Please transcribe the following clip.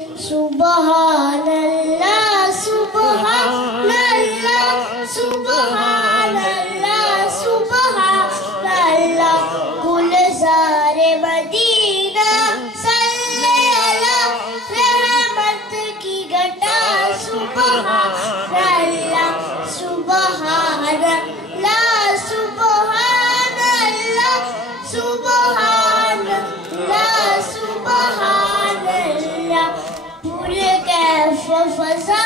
Subhanallah, Subhanallah, Subhanallah, Subhanallah. Gulzar-e Madina salle ala rahmat ki gata. Subhanallah, Subhanallah, Subhanallah, Subhanallah, Subhanallah. Pure kaif faza